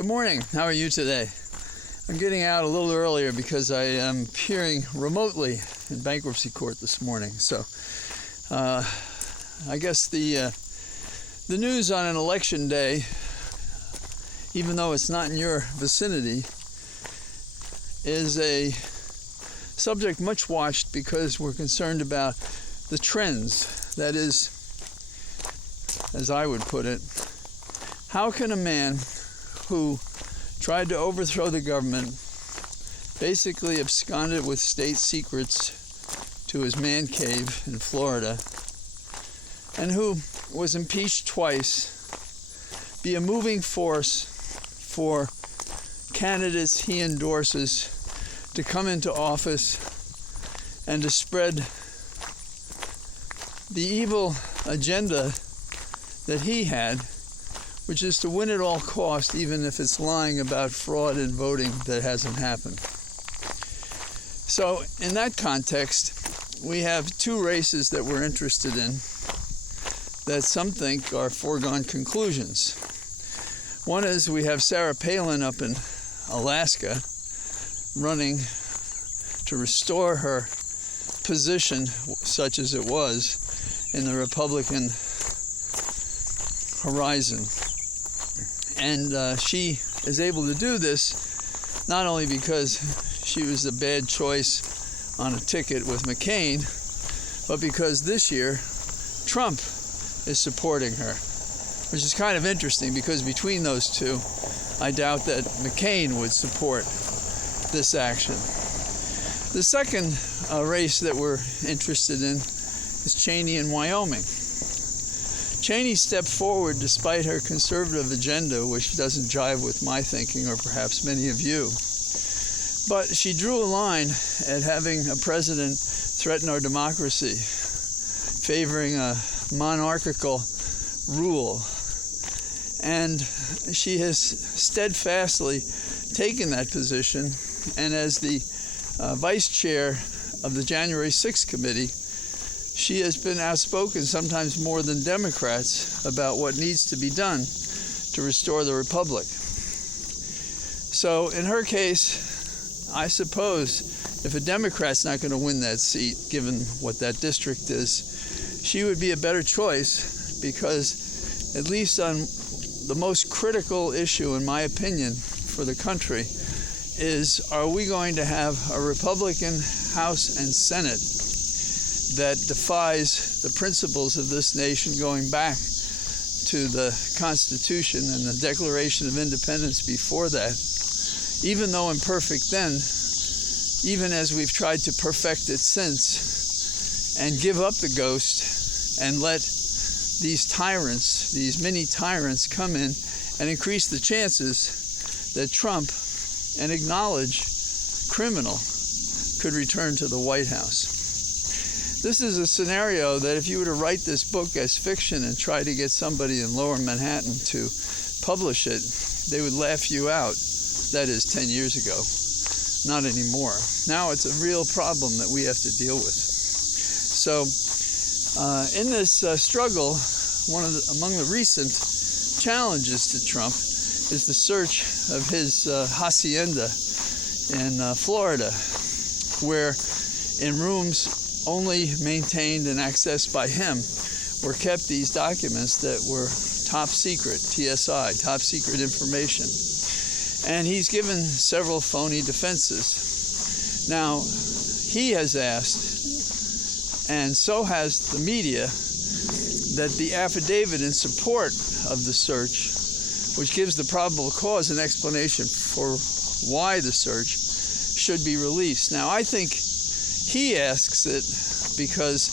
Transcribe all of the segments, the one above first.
Good morning. How are you today? I'm getting out a little earlier because I am appearing remotely in bankruptcy court this morning. So I guess the news on an election day, even though it's not in your vicinity, is a subject much watched because we're concerned about the trends. That is, as I would put it, how can a man who tried to overthrow the government, basically absconded with state secrets to his man cave in Florida, and who was impeached twice, be a moving force for candidates he endorses to come into office and to spread the evil agenda that he had, which is to win at all costs, even if it's lying about fraud in voting that hasn't happened. So in that context, we have two races that we're interested in that some think are foregone conclusions. One is we have Sarah Palin up in Alaska running to restore her position, such as it was, in the Republican horizon. And she is able to do this not only because she was a bad choice on a ticket with McCain, but because this year Trump is supporting her, which is kind of interesting because between those two, I doubt that McCain would support this action. The second race that we're interested in is Cheney in Wyoming. Cheney stepped forward despite her conservative agenda, which doesn't jive with my thinking or perhaps many of you. But she drew a line at having a president threaten our democracy, favoring a monarchical rule. And she has steadfastly taken that position. And as the vice chair of the January 6th committee, she has been outspoken, sometimes more than Democrats, about what needs to be done to restore the republic. So in her case, I suppose if a Democrat's not going to win that seat, given what that district is, she would be a better choice because, at least on the most critical issue, in my opinion, for the country, is are we going to have a Republican House and Senate that defies the principles of this nation going back to the Constitution and the Declaration of Independence before that, even though imperfect then, even as we've tried to perfect it since, and give up the ghost and let these tyrants, these mini tyrants, come in and increase the chances that Trump, an acknowledged criminal, could return to the White House. This is a scenario that if you were to write this book as fiction and try to get somebody in Lower Manhattan to publish it, they would laugh you out. That is 10 years ago. Not anymore. Now it's a real problem that we have to deal with. So in this struggle, among the recent challenges to Trump is the search of his hacienda in Florida, where in rooms only maintained and accessed by him were kept these documents that were top secret, TSI, top secret information. And he's given several phony defenses. Now, he has asked, and so has the media, that the affidavit in support of the search, which gives the probable cause an explanation for why the search, should be released. Now, I think he asks it because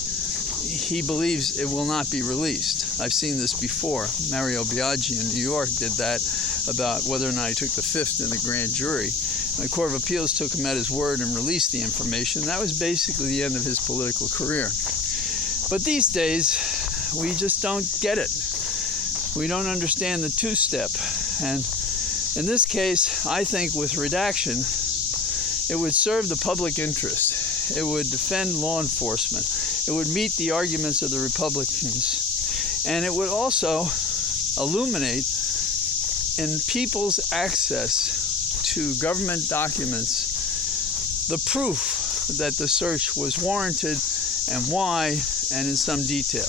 he believes it will not be released. I've seen this before. Mario Biaggi in New York did that about whether or not he took the fifth in the grand jury. And the Court of Appeals took him at his word and released the information. That was basically the end of his political career. But these days, we just don't get it. We don't understand the two-step. And in this case, I think with redaction, it would serve the public interest. It would defend law enforcement. It would meet the arguments of the Republicans. And it would also illuminate in people's access to government documents the proof that the search was warranted and why, and in some detail.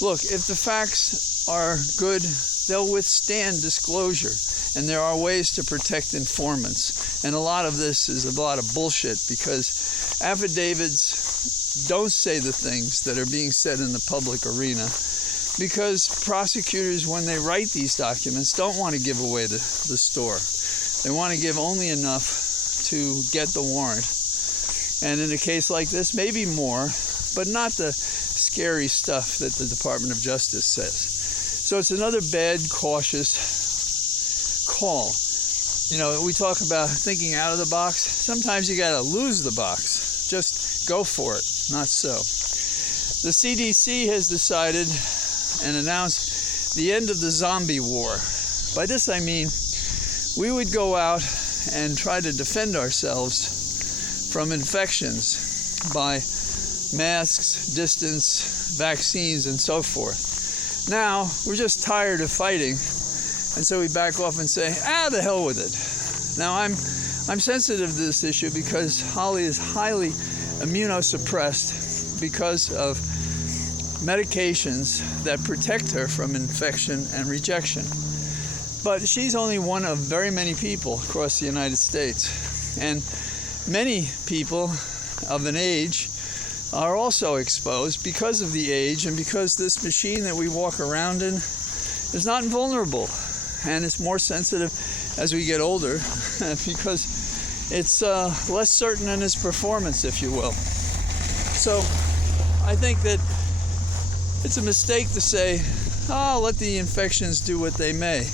Look, if the facts are good, they'll withstand disclosure, and there are ways to protect informants. And a lot of this is a lot of bullshit, because affidavits don't say the things that are being said in the public arena, because prosecutors, when they write these documents, don't want to give away the store. They want to give only enough to get the warrant. And in a case like this, maybe more, but not the scary stuff that the Department of Justice says. So it's another bad, cautious call. You know, we talk about thinking out of the box. Sometimes you got to lose the box. Just go for it. Not so. The CDC has decided and announced the end of the zombie war. By this I mean we would go out and try to defend ourselves from infections by masks, distance, vaccines, and so forth. Now, we're just tired of fighting, and so we back off and say, the hell with it. Now, I'm sensitive to this issue because Holly is highly immunosuppressed because of medications that protect her from infection and rejection. But she's only one of very many people across the United States. And many people of an age are also exposed because of the age and because this machine that we walk around in is not invulnerable, and it's more sensitive as we get older because it's less certain in its performance, if you will. So I think that it's a mistake to say, let the infections do what they may,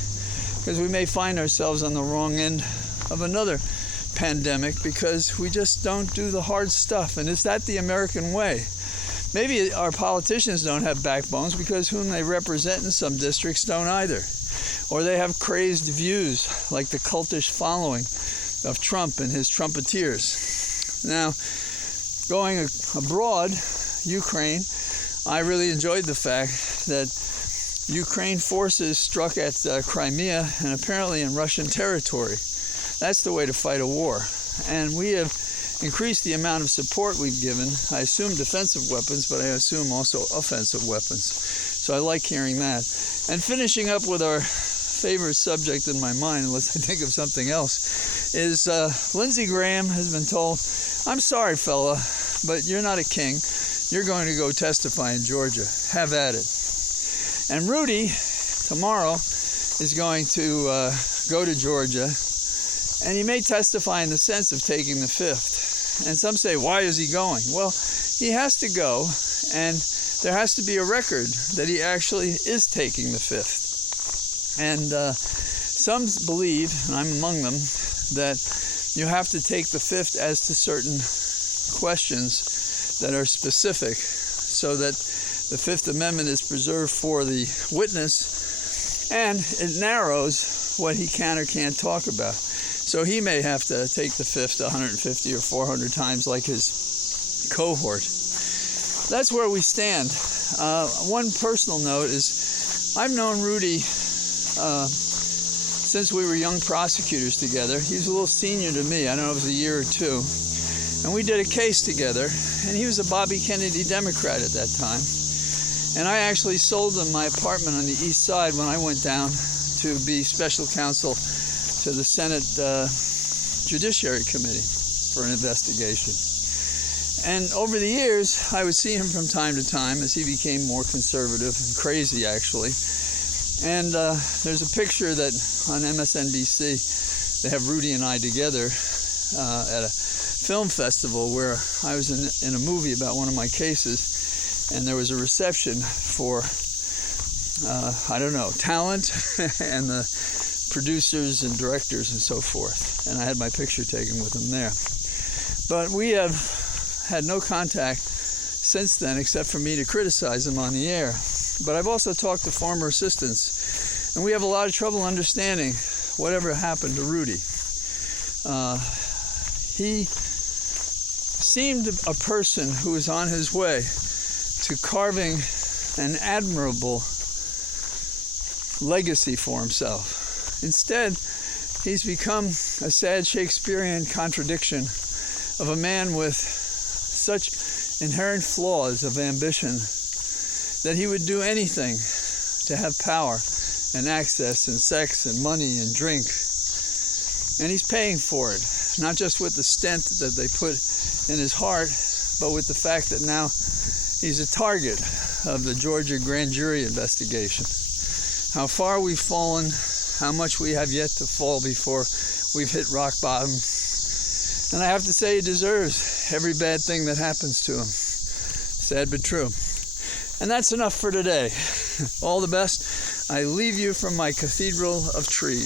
because we may find ourselves on the wrong end of another pandemic because we just don't do the hard stuff. And is that the American way? Maybe our politicians don't have backbones because whom they represent in some districts don't either. Or they have crazed views like the cultish following of Trump and his Trumpeteers. Now, going abroad, Ukraine, I really enjoyed the fact that Ukraine forces struck at Crimea and apparently in Russian territory. That's the way to fight a war. And we have increased the amount of support we've given. I assume defensive weapons, but I assume also offensive weapons. So I like hearing that. And finishing up with our favorite subject in my mind, unless I think of something else, is Lindsey Graham has been told, I'm sorry, fella, but you're not a king. You're going to go testify in Georgia. Have at it. And Rudy, tomorrow, is going to go to Georgia, and he may testify in the sense of taking the fifth. And some say, why is he going? Well, he has to go, and there has to be a record that he actually is taking the fifth. And some believe, and I'm among them, that you have to take the fifth as to certain questions that are specific, so that the Fifth Amendment is preserved for the witness, and it narrows what he can or can't talk about. So he may have to take the fifth 150 or 400 times like his cohort. That's where we stand. One personal note is I've known Rudy since we were young prosecutors together. He's a little senior to me. I don't know if it was a year or two. And we did a case together, and he was a Bobby Kennedy Democrat at that time. And I actually sold him my apartment on the east side when I went down to be special counsel to the Senate Judiciary Committee for an investigation. And over the years, I would see him from time to time as he became more conservative and crazy, actually. And there's a picture that on MSNBC, they have Rudy and I together at a film festival where I was in a movie about one of my cases, and there was a reception for, talent and the producers and directors and so forth. And I had my picture taken with them there. But we have had no contact since then except for me to criticize him on the air. But I've also talked to former assistants, and we have a lot of trouble understanding whatever happened to Rudy. He seemed a person who was on his way to carving an admirable legacy for himself. Instead, he's become a sad Shakespearean contradiction of a man with such inherent flaws of ambition that he would do anything to have power and access and sex and money and drink. And he's paying for it, not just with the stent that they put in his heart, but with the fact that now he's a target of the Georgia grand jury investigation. How far we've fallen, how much we have yet to fall before we've hit rock bottom. And I have to say, he deserves every bad thing that happens to him. Sad but true. And that's enough for today. All the best. I leave you from my cathedral of trees.